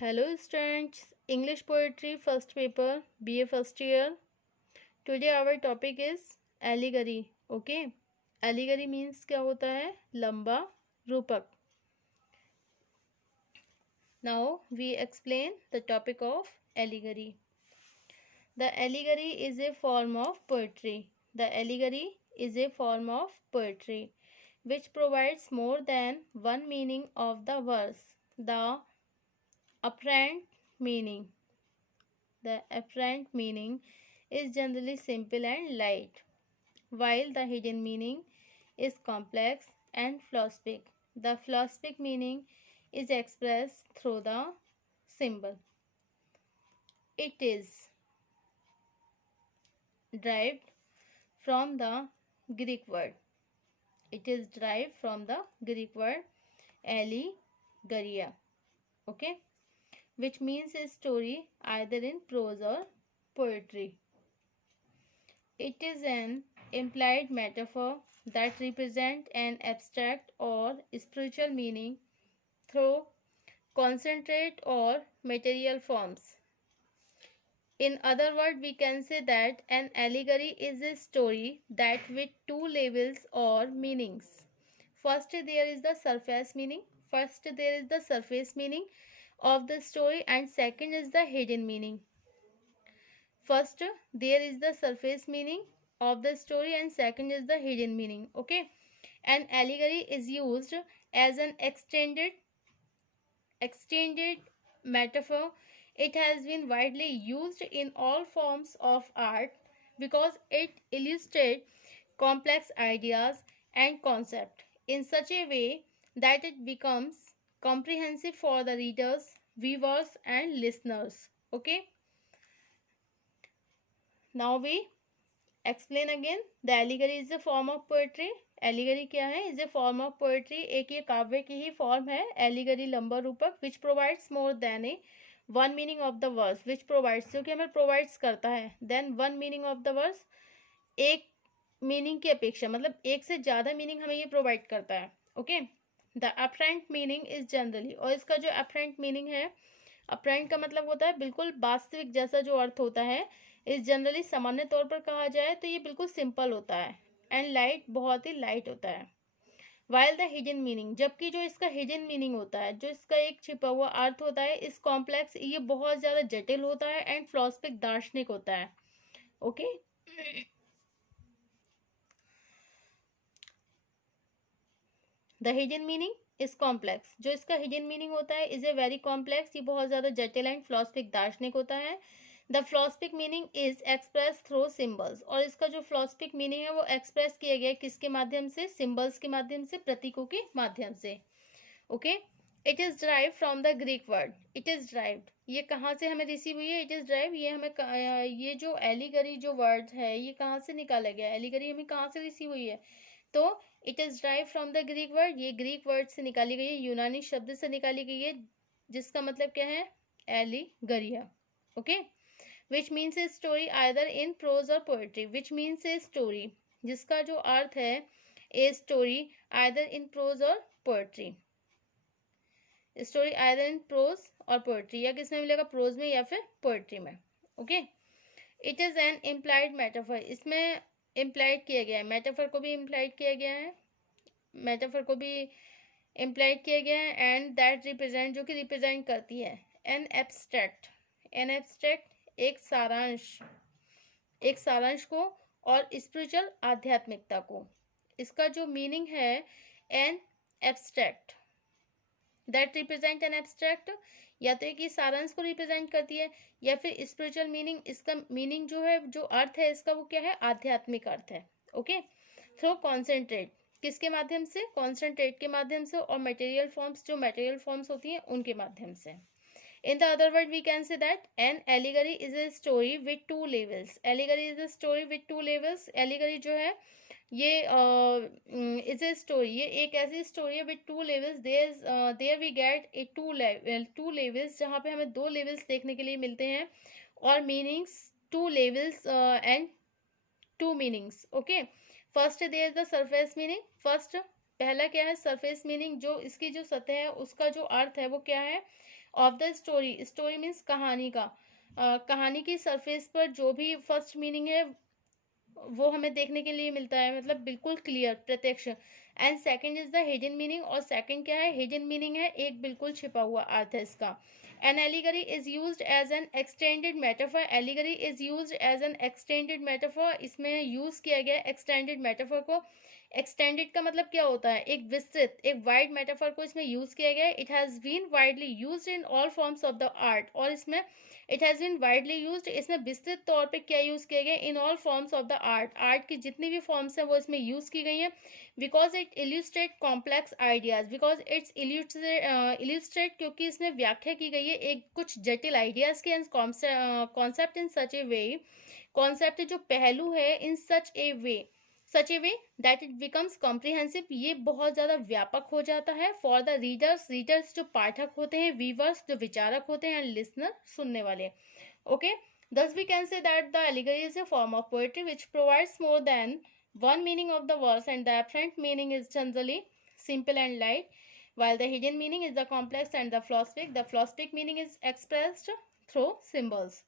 Hello students, English Poetry first paper, BA first year. Today our topic is allegory. Okay, allegory means क्या होता है? लंबा रूपक. Now we explain the topic of allegory. The allegory is a form of poetry. The allegory is a form of poetry which provides more than one meaning of the verse. The apparent meaning The apparent meaning is generally simple and light, while the hidden meaning is complex and philosophic. The philosophic meaning is expressed through the symbol. It is derived from the Greek word. It is derived from the Greek word allegoria, okay, which means a story either in prose or poetry. It is an implied metaphor that represents an abstract or spiritual meaning through concentrate or material forms. In other words, we can say that an allegory is a story that with two levels or meanings. First, there is the surface meaning. First, there is the surface meaning of the story, and second is the hidden meaning. First there is the surface meaning of the story and second is the hidden meaning. Okay, an allegory is used as an extended metaphor. It has been widely used in all forms of art because it illustrates complex ideas and concepts in such a way that it becomes comprehensive for the readers, viewers and listeners. Okay, now we explain again. The allegory is a form of poetry. Allegory क्या है? Is a form of poetry. एक ये काव्य की ही form है allegory, लंबा रूपक. Which provides more than a one meaning of the verse. Which provides, जो कि हमें प्रोवाइड्स करता है then one meaning of the verse. एक मीनिंग की अपेक्षा, मतलब एक से ज़्यादा मीनिंग हमें ये प्रोवाइड करता है. Okay, the apparent meaning is generally, और इसका जो अपरेंट मीनिंग है, अपरेंट का मतलब होता है बिल्कुल वास्तविक जैसा जो अर्थ होता है. इस जनरली सामान्य तौर पर कहा जाए तो ये बिल्कुल सिंपल होता है एंड लाइट, बहुत ही लाइट होता है. वाइल द हिडन मीनिंग, जबकि जो इसका हिडन मीनिंग होता है, जो इसका एक छिपा हुआ अर्थ होता है, इस कॉम्प्लेक्स, ये बहुत ज़्यादा जटिल होता है एंड फिलोसफिक, दार्शनिक होता है. Okay, the hidden meaning is complex. जो इसका हिडन मीनिंग होता है इज ए वेरी कॉम्प्लेक्स, ये बहुत ज़्यादा जटिल एंड फिलोसफिक, दार्शनिक होता है. The philosophic meaning is express through symbols, और इसका जो फिलोसफिक मीनिंग है वो एक्सप्रेस किया गया किसके माध्यम से? सिम्बल्स के माध्यम से, प्रतीकों के माध्यम से. Okay, it is drive from the Greek word. It is derived, ये कहाँ से हमें रिसीव हुई है? इट इज ड्राइव, ये हमें ये जो एलिगरी जो वर्ड है ये कहाँ से निकाला गया? एलिगरी हमें कहाँ से रिसीव हुई है? तो it is drive from the Greek word, ये ग्रीक वर्ड से निकाली गई है, यूनानी शब्द से निकाली गई है, जिसका मतलब क्या है? एलिगरिया. Okay, which means a story either in prose or poetry. Which means a story, जिसका जो अर्थ है a story either in prose or poetry. Story either in prose or poetry, या किसमें मिलेगा? प्रोज में या फिर पोएट्री में. Okay, it is an implied metaphor. इसमें इम्प्लाइड किया गया है, मेटाफर को भी इम्प्लाइड किया गया है, मेटाफर को भी इम्प्लाइड किया गया है. एंड दैट रिप्रेजेंट, जो कि रिप्रेजेंट करती है एन एब्स्ट्रैक्ट. एन एब्स्ट्रैक्ट एक सारांश को और स्पिरिचुअल, आध्यात्मिकता को. इसका जो मीनिंग है an abstract, that represent an abstract, या तो एक ये सारांश को रिप्रेजेंट करती है या फिर स्पिरिचुअल मीनिंग. इसका मीनिंग जो है, जो अर्थ है इसका, वो क्या है? आध्यात्मिक अर्थ है. ओके, थ्रू कॉन्सेंट्रेट, किसके माध्यम से? कॉन्सेंट्रेट के माध्यम से, और मटेरियल फॉर्म्स, जो मटेरियल फॉर्म्स होती हैं उनके माध्यम से. In the other word, we can say that an allegory is a story with two levels. Allegory is a story with two levels. Allegory जो है ये is a story, ये एक ऐसी story है with two levels. There we get a two levels, जहाँ पे हमें दो levels देखने के लिए मिलते हैं, और meanings two levels and two meanings. Okay, first there is the surface meaning. First पहला क्या है, सरफेस मीनिंग, जो इसकी जो सतह है उसका जो अर्थ है वो क्या है, of the story, story means कहानी का, कहानी की सरफेस पर जो भी फर्स्ट मीनिंग है वो हमें देखने के लिए मिलता है, मतलब बिल्कुल क्लियर, प्रत्यक्ष। And second is the hidden meaning, और सेकंड क्या है, हिडन मीनिंग है, एक बिल्कुल छिपा हुआ अर्थ है इसका। An allegory is used as an extended metaphor, allegory is used as an extended metaphor, इसमें यूज किया गया एक्सटेंडेड मेटाफर को। एक्सटेंडेड का मतलब क्या होता है, एक विस्तृत, एक वाइड मेटाफर को इसमें यूज किया गया है। It has been widely used in all forms of the art, और इसमें it has been widely used, इसमें विस्तृत तौर पे क्या यूज किया गया, in all forms of the art, art की जितनी भी फॉर्म्स हैं वो इसमें यूज की गई हैं। Because it illustrate complex ideas, because it's illustrate, क्योंकि इसमें व्याख्या की गई है एक कुछ जटिल आइडियाज के, concept in such a way, concept जो पहलू है, in such a way that it becomes comprehensive, ये बहुत ज़्यादा व्यापक हो जाता है। फॉर द रीडर्स, रीडर्स जो पाठक होते हैं, वीवर्स जो विचारक होते हैं, एंड लिसनर सुनने वाले। Okay, thus we can say that the allegory is a form of poetry which provides more than one meaning of the verse, and the apparent meaning is generally simple and light, while the hidden meaning is the complex and the philosophic. The philosophic meaning is expressed through symbols.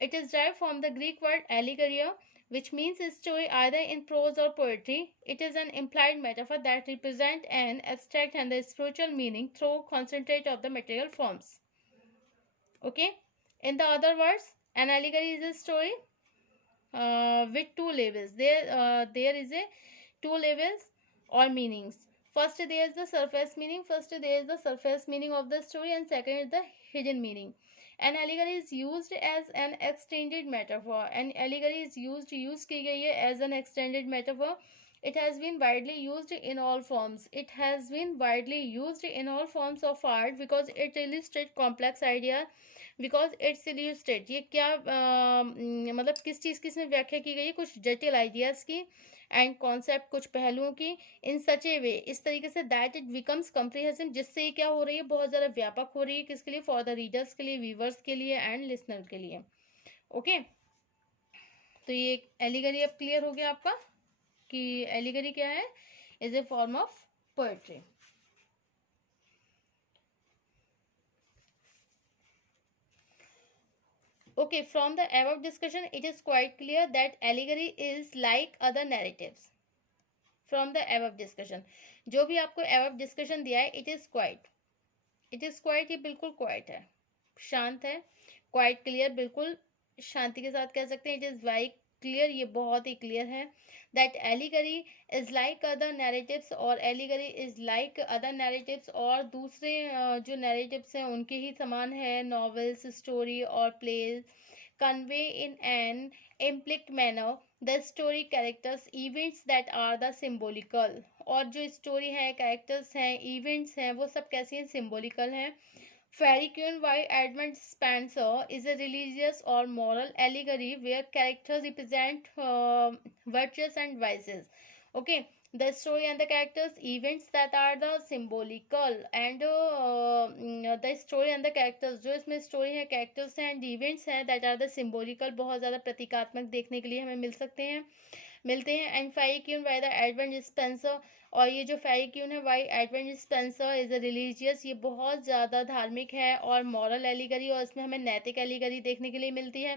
It is derived from the Greek word allegoria, which means a story either in prose or poetry. It is an implied metaphor that represents an abstract and the spiritual meaning through concentrate of the material forms. Okay? In the other words, an allegory is a story with two levels. There is a two levels or meanings. First, there is the surface meaning. First, there is the surface meaning of the story, and second is the hidden meaning. An allegory is used as an extended metaphor. An allegory is used की गई है as an extended metaphor. It has been widely used in all forms. It has been widely used in all forms of art because it illustrates complex ideas. Because it's illustrate, ये क्या मतलब किस चीज़ की इसमें व्याख्या की गई है, कुछ जटिल आइडियाज़ की, एंड कॉन्सेप्ट कुछ पहलुओं की, इन सच ए वे, इस तरीके say that it becomes comprehensive, जिससे ये क्या हो रही है, बहुत ज़्यादा व्यापक हो रही है, किसके लिए, फॉर द रीडर्स के लिए, व्यूवर्स के लिए, एंड लिसनर के लिए। ओके, तो ये एलिगरी अब क्लियर हो गया आपका कि एलिगरी क्या है, is a form of poetry. Okay, from the above discussion, it is quite clear that allegory is like other narratives. From the above discussion, जो भी आपको above discussion दिया है, it is quiet. ये बिल्कुल quiet है, शांत है, quite clear, बिल्कुल शांति के साथ कह सकते हैं. It is very clear, ये बहुत ही clear है. That allegory is like other narratives, और allegory is like other narratives, और दूसरे जो narratives हैं उनके ही समान है. novels, story और plays convey in an implied manner the story characters events that are the symbolical, और जो story है, characters हैं, events हैं, वो सब कैसी हैं, symbolical हैं. Fairy Queen by Edmund Spenser is a religious or moral allegory where characters represent virtues and vices. Okay, the story and the characters, events that are the symbolical, and the story and the characters, जो इसमें story है, characters हैं, and events हैं, that are the symbolical, बहुत ज़्यादा प्रतीकात्मक देखने के लिए हमें मिलते हैं. And fairy queen by the Edmund Spenser, और ये जो फेरी क्यून है by Edmund Spenser is a religious, ये बहुत ज़्यादा धार्मिक है, और मॉरल एलिगरी, और इसमें हमें नैतिक एलिगरी देखने के लिए मिलती है.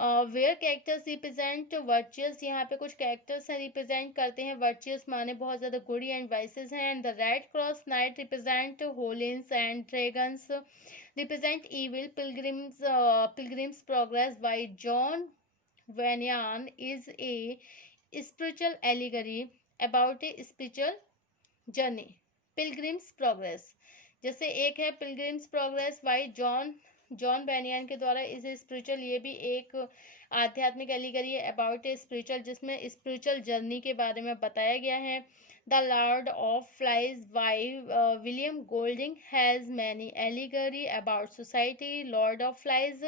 वेयर कैरेक्टर्स रिप्रेजेंट वर्चुअस, यहाँ पे कुछ कैरेक्टर्स हैं रिप्रेजेंट करते हैं वर्चुअस माने बहुत ज़्यादा गुड एंड वाइसेस हैं. And the Red Cross Knight represent holiness, and dragons represent evil. Pilgrim's Progress by John Bunyan is a spiritual allegory about a spiritual journey. Pilgrim's Progress, जैसे एक है Pilgrim's Progress bye John banyan के द्वारा, इस spiritual, ये भी एक आध्यात्मिक एलिगरी है अबाउट ए स्पिरिचुअल, जिसमें स्पिरिचुअल जर्नी के बारे में बताया गया है. The Lord of Flies by William Golding has many allegory about society. Lord of Flies,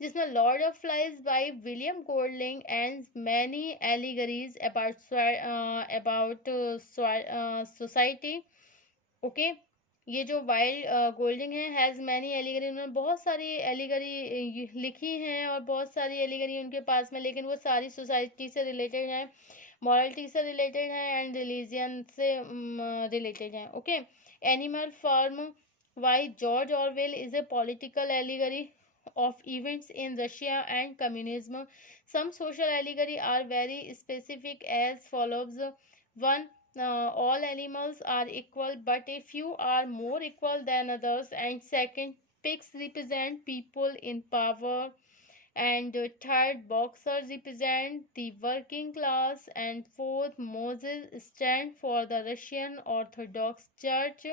जिसमें Lord of Flies by William Golding and many allegories about society. Okay, ये जो वाइल्ड गोल्डिंग है, हैज़ मैनी एलिगरी, उन्होंने बहुत सारी allegory लिखी हैं, और बहुत सारी एलिगरी उनके पास में, लेकिन वो सारी सोसाइटी से रिलेटेड हैं. मॉरलिटी से रिलेटेड है एंड रिलीजियन से रिलेटेड है. Okay. Animal farm by George Orwell is a political allegory of events in Russia and communism. Some social allegory are very specific as follows. One, all animals are equal, but a few are more equal than others. And second, pigs represent people in power. And third, boxers represent the working class. And fourth, Moses stand for the Russian Orthodox Church.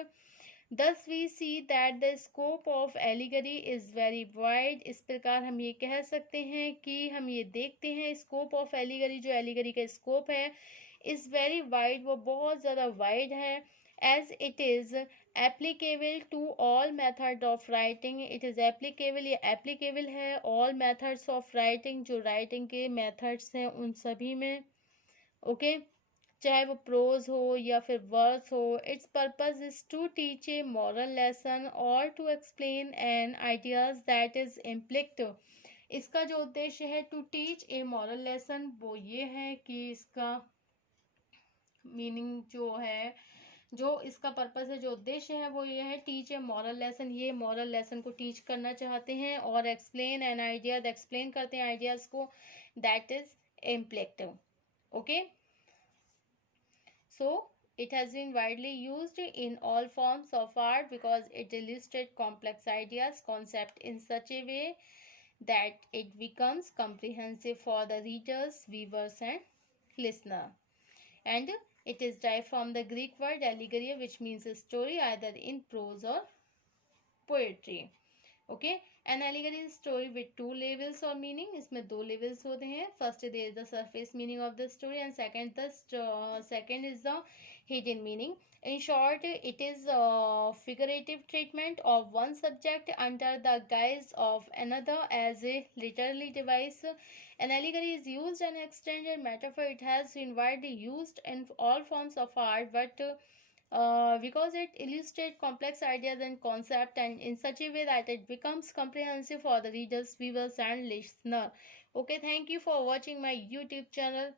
Thus we see that the scope of allegory is very wide. इस प्रकार हम ये कह सकते हैं कि हम ये देखते हैं scope of allegory, जो allegory का scope है is very wide, वो बहुत ज़्यादा wide है. As it is applicable to all method of writing, it is applicable, ये applicable है all methods of writing, जो writing के methods हैं उन सभी में. ओके. चाहे वो प्रोज हो या फिर वर्स हो. Its purpose is to teach a moral lesson or to explain an ideas that is implicit. इसका जो उद्देश्य है to teach a moral lesson, वो ये है कि इसका मीनिंग जो है, जो इसका पर्पस है, जो उद्देश्य है वो ये है टीच ए मॉरल लेसन. ये मॉरल लेसन को टीच करना चाहते हैं और एक्सप्लेन एन आइडिया, एक्सप्लेन करते हैं आइडियाज को, that is implicit. Okay. So it has been widely used in all forms of art because it illustrates complex ideas, concepts in such a way that it becomes comprehensive for the readers, viewers and listener. And it is derived from the Greek word allegoria, which means a story either in prose or poetry. Okay. An allegory is story with two levels or meaning. इसमें दो levels होते हैं. First there is the surface meaning of the story and second is the hidden meaning. In short, it is a figurative treatment of one subject under the guise of another as a literary device. An allegory is used an extended metaphor. It has been widely used in all forms of art, but because it illustrates complex ideas and concepts and in such a way that it becomes comprehensive for the readers, viewers and listener. Okay, thank you for watching my YouTube channel.